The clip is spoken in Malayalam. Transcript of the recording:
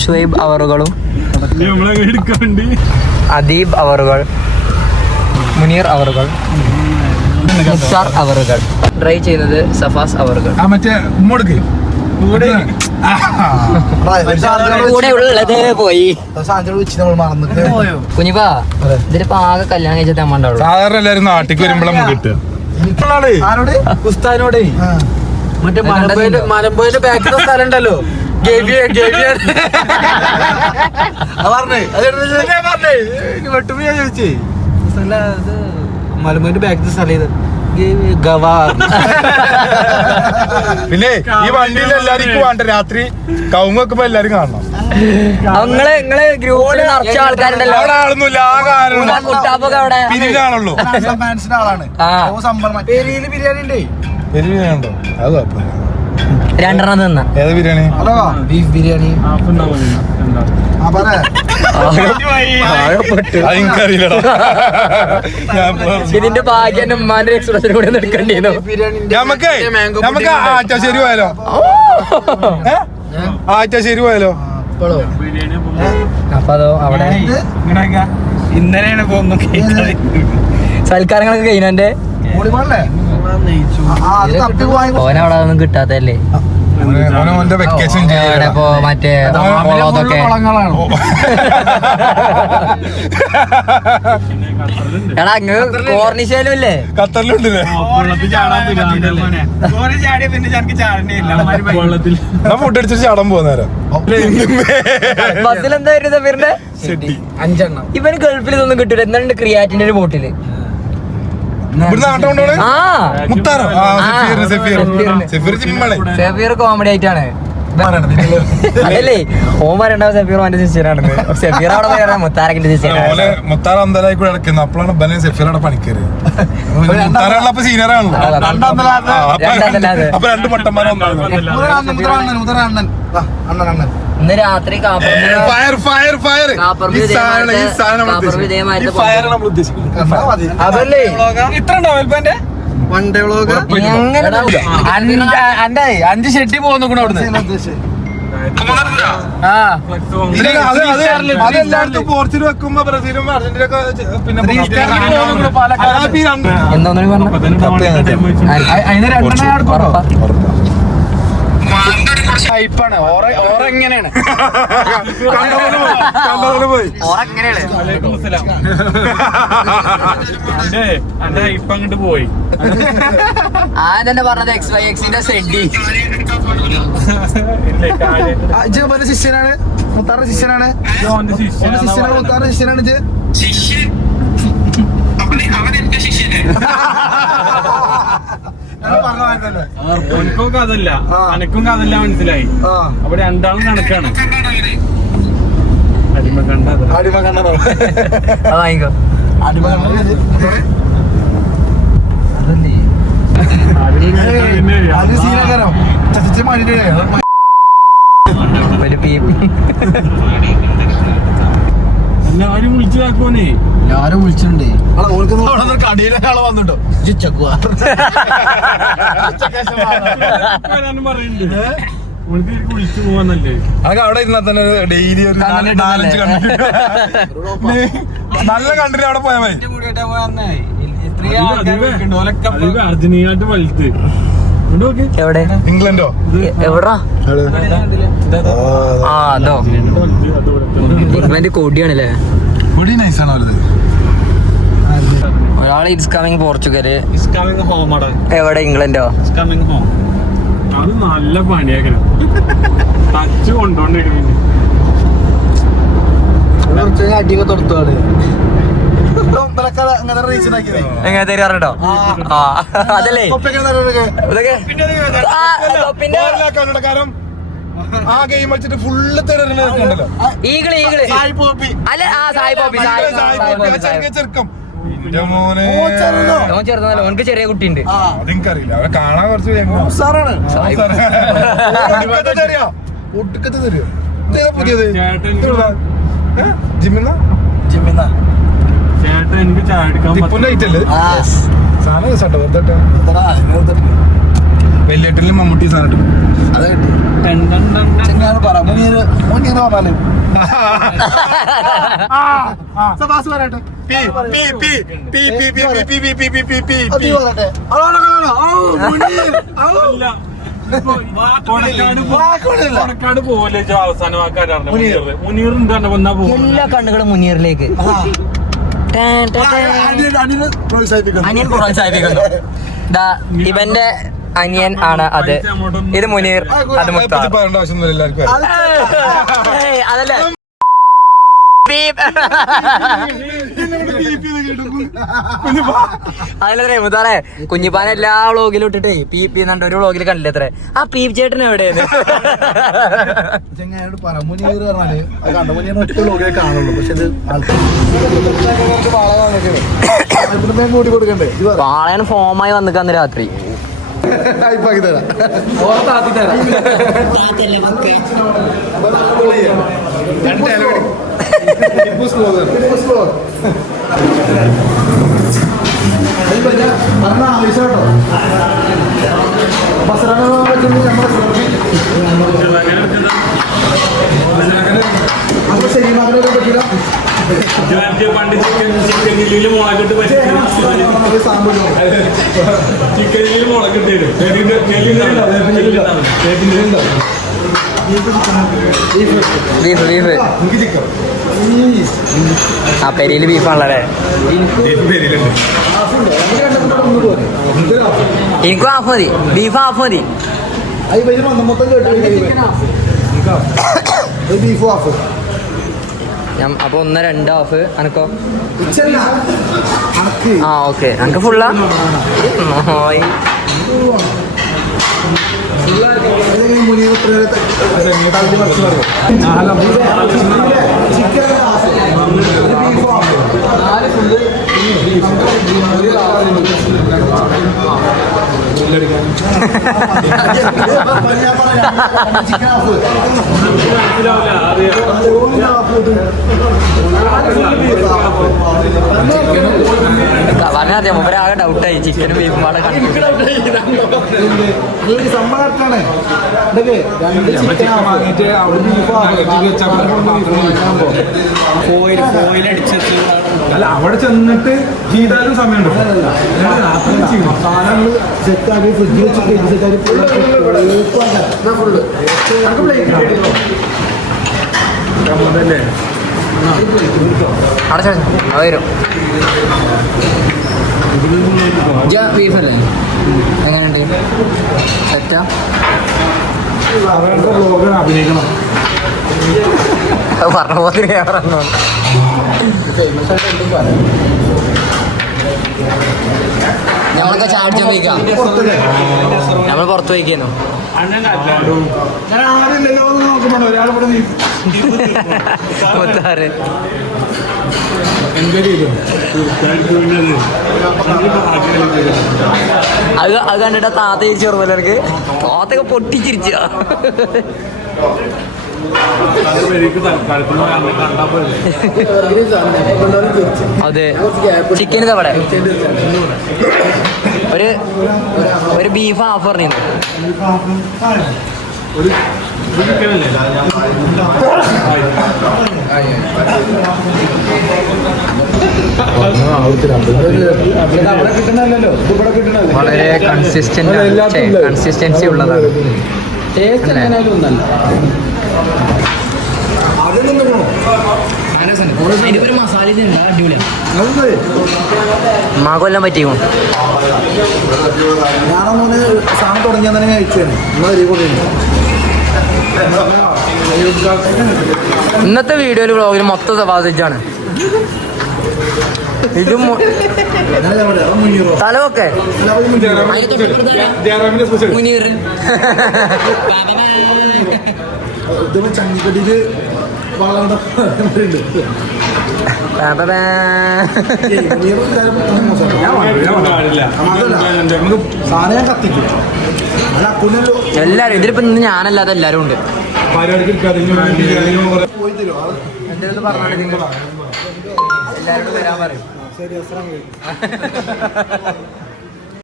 ഷുഹൈബ് അവറുകളും അദീബ് അവറുകൾ, മുനീർ അവറുകൾ, മുക്താർ അവറുകൾ. ട്രൈ ചെയ്യുന്നത് സഫാസ് അവറുകൾ. കൂടെ ഉള്ളത് പോയി കുഞ്ഞിപ്പാ. ഇതിലിപ്പോ ആകെ കല്യാണം കഴിച്ച തെമ്മണ്ടാവുള്ളൂ. സാധാരണ എല്ലാരും നാട്ടിക്ക് വരുമ്പോഴും കിട്ടുക ഉസ്താദിനോടെ മറ്റേ മലമ്പുഴന്റെ ബാക്കിലെ സ്ഥലം ഉണ്ടല്ലോ, ചോദിച്ചേ മലമ്പുഴന്റെ ബാക്കിലെ സ്ഥലം ഇത് പിന്നെ ഈ വണ്ടിയിൽ എല്ലാരും വേണ്ട രാത്രി കവുങ്ങ് വെക്കുമ്പോ എല്ലാരും കാണണം. നിങ്ങള് ഗ്രൂപ്പിൽ നിറച്ച ആൾക്കാരുണ്ടല്ലോ. അവിടെ ആളൊന്നുമില്ല, ആ കാരണം പിരിവിലാണല്ലോ. ബിരിയാണി ഉണ്ടേ, ബിരിയാണി ഉണ്ടോ? അത് കുഴപ്പമില്ല. രണ്ടെണ്ണം തിന്ന. ഏത് ബിരിയാണി? ബീഫ് ബിരിയാണി. ഇതിന്റെ ഭാഗ്യം ഉമ്മാന്റെ എക്സ്പ്രഷൻ കൂടെ എടുക്കേണ്ടിയിരുന്നു. നമുക്ക് ആറ്റാശ്ശേരി പോയാലോ? ആറ്റാശ്ശേരി പോയാലോ? അപ്പൊ അതോ അവിടെ ഇന്നലെയാണ് സൽക്കാരങ്ങളൊക്കെ കഴിഞ്ഞെ. ഓനവിടെ ഒന്നും കിട്ടാത്തല്ലേ വെക്കേഷൻ ഇപ്പോ മറ്റേ അതൊക്കെ. എടാ അങ്ങ് കോർണിഷയിലും ഇല്ലേ? ഖത്തറിലുണ്ടല്ലേ? ഫുഡ് അടിച്ചിട്ട് ചാടാൻ പോകുന്നേരം ബസ്സിൽ എന്തായിരുന്നു സഫീറിന്റെ 5 ഇവന് ഗൾഫിൽ ഇതൊന്നും കിട്ടൂല. എന്താണ്ട് ക്രിയാറ്റിന്റെ ഒരു ബോട്ടില് സഫീർ കോമഡി ആയിട്ടാണ്. അതല്ലേ ഓൻ പറയണ്ടാവും സഫീർ അവന്റെ ശിഷ്യനാണെന്ന്. സഫീർ അവിടെ പറയാ മുത്താരക്കിന്റെ ശിഷ്യനാണ്. മുത്താറ അന്തലായി കൂടെ ഇടക്കുന്നു. അപ്പോഴാണ് ബനെ സഫീറയുടെ പണിക്കര്. മുത്താറുള്ളപ്പോ സീനിയറാണല്ലോ. അപ്പൊ 2 പട്ടന്മാരും ഇന്ന് രാത്രി അതല്ലേ ഇത്ര ഉണ്ടാവും. 5 ഷെട്ടി പോകുന്നു അവിടുന്ന്. അതെല്ലായിടത്തും പോർച്ചുഗൽ വെക്കുമ്പോ ബ്രസീലും അർജന്റീനൊക്കെ പിന്നെ എന്തോന്നു പറഞ്ഞു. അതിന് 2 എടുക്കോ? ഹൈപ്പാണ് ഓറെങ്ങനെയാണ് അങ്ങോട്ട് പോയി. ആദ്യം പറഞ്ഞത് XYXന്റെ സെഡി ശിഷ്യനാണ്, മുത്താറിന്റെ ശിഷ്യനാണ്, മുത്താറിന്റെ ശിഷ്യനാണ്. എനിക്കൊക്കെ അതല്ല, അനക്കും അതല്ല, മനസ്സിലായി. അപ്പൊ 2 ആളും കണക്കാണ്. അടിമ കണ്ടോ വാങ്ങിക്കോ. എല്ലാരും വിളിച്ചതാക്കോനെ. എല്ലാരും വിളിച്ചിട്ടുണ്ട്. കടയിലൊരാളെ വന്നിട്ടോ പറയുന്നുണ്ട്. വിളിച്ചു പോവാന്നല്ലേ? അതൊക്കെ അവിടെ ഇരുന്നാ തന്നെ ഡെയിലി ഒരു 4-5 കണ്ടിട്ട് നല്ല കണ്ടിട്ട് അവിടെ പോയാ മതി. അർജന്റീനായിട്ട് വലുത് എവിടെ? ഇംഗ്ലണ്ടോ? എവിടാ? അതോ ഇംഗ്ലണ്ട് കൊടിയാണല്ലേ? കൊടി നൈസാണ് അവരത്. ഒരാൾ ഇറ്റ്സ് കമ്മിങ് പോർച്ചുഗല്. ഹോം. എവിടെ? ഇംഗ്ലണ്ടോ? ഹോം. അത് നല്ല പണിയാക്കണം. ടച്ച് കൊണ്ടോണ്ടിരിക്കും. അടിയൊക്കെ തൊടുത്തോട് എങ്ങനെ തരാറുണ്ടോ? അതല്ലേ ആ ഗെയിം കളിച്ചിട്ട് ഫുള്ള് തരുന്നുണ്ടല്ലോ. ഈകള് അല്ല. സായി പോപ്പി ചെറുക്കം ചെറുതല്ല, ഓനക്ക് ചെറിയ കുട്ടിയുണ്ട്. അതെനിക്കറിയില്ല. അവരെ കാണാൻ കുറച്ച് ഒടുക്കത്തെ തരുമോ? പുതിയത് ജിമ്മിന്ന വലിയേട്ടിലും മമ്മൂട്ടി സാധനം ഞാൻ പറ മുനീർ പറഞ്ഞാല് സബാസ് പറയട്ടെ എല്ലാ കണ്ണുകളും മുനീറിലേക്ക് അനിയൻ പ്രോത്സാഹിപ്പിക്കുന്നു. ഇവന്റെ അനിയൻ ആണ് അത്. ഇത് മുനീർ, അത് മുത്താർ. അതല്ലേ അതല്ലേ മുത്താറേ, കുഞ്ഞിപ്പാനെ എല്ലാ വ്ളോഗിലും ഇട്ടിട്ടേ പീപി എന്നുണ്ട് ഒരു വ്ളോഗിൽ കണ്ടില്ല അത്രേ. ആ പീപ് ചേട്ടൻ എവിടെയാണ്? പാളയൻ ഫോമായി വന്നിക്കാന്ന് രാത്രി. പണ്ട് ചിക്കൻ ചില്ലിയിൽ മുളകിട്ട് ചിക്കൻ ചില്ലിയിൽ മുളകിട്ടേരും ബീഫ് ബീഫ് ആ പെരിയില് ബീഫാണല്ലേ? എനിക്കും ഹാഫ് മതി, ബീഫ് ഹാഫ് മതി. ഞാൻ അപ്പൊ 1 2 ഹാഫ്. അനക്കോ? ആ ഓക്കെ, അനക്ക് ഫുള്ളാ? പറഞ്ഞാൽ മുമ്പരാകെ ഡൗട്ടായി ചിക്കനും ബീഫും പാടെ അല്ല അവിടെ ചെന്നിട്ട് ചെയ്താലും സമയമുണ്ടോ? സാധനങ്ങൾ സെറ്റാക്കി ഫ്രിഡ്ജിൽ വെച്ചിട്ട് സെറ്റാക്കി വരും. ബീഫല്ലേ എങ്ങനെയുണ്ട്? സെറ്റാ? അഭിനയിക്കണം. പറഞ്ഞ പോലെ പറഞ്ഞു. നമ്മളൊക്കെ ചാടിച്ച പോയിക്കാം. നമ്മൾ പുറത്ത് പോയിക്കുന്നു. അത് കണ്ടിട്ട് താത്ത ചേച്ചി ഓർമ്മക്ക് താത്തൊക്കെ പൊട്ടിച്ചിരിച്ച. അതെ, ചിക്കൻ ഇതവിടെ ഒരു ബീഫ് ഹാഫ് പറഞ്ഞിരുന്നു. വളരെ കൺസിസ്റ്റൻസി ഉള്ളതാണ്. മാകൊല്ലം പറ്റിയോ? ഞാനൊന്ന് സാധനം തുടങ്ങിയാൽ തന്നെ കഴിച്ചു. ഇന്നത്തെ വീഡിയോയിൽ വ്ളോഗിൽ മൊത്തം സവാസിച്ചാണ്. ഇതും സ്ഥലമൊക്കെ മുനീർ ചങ്ങിക്കടിയില് സാധനം കത്തിക്കും. എല്ലാരും ഇതിലിപ്പോ ഇന്ന് ഞാനല്ലാതെ എല്ലാരും ഉണ്ട്. എല്ലാരോടും വരാൻ പറയും.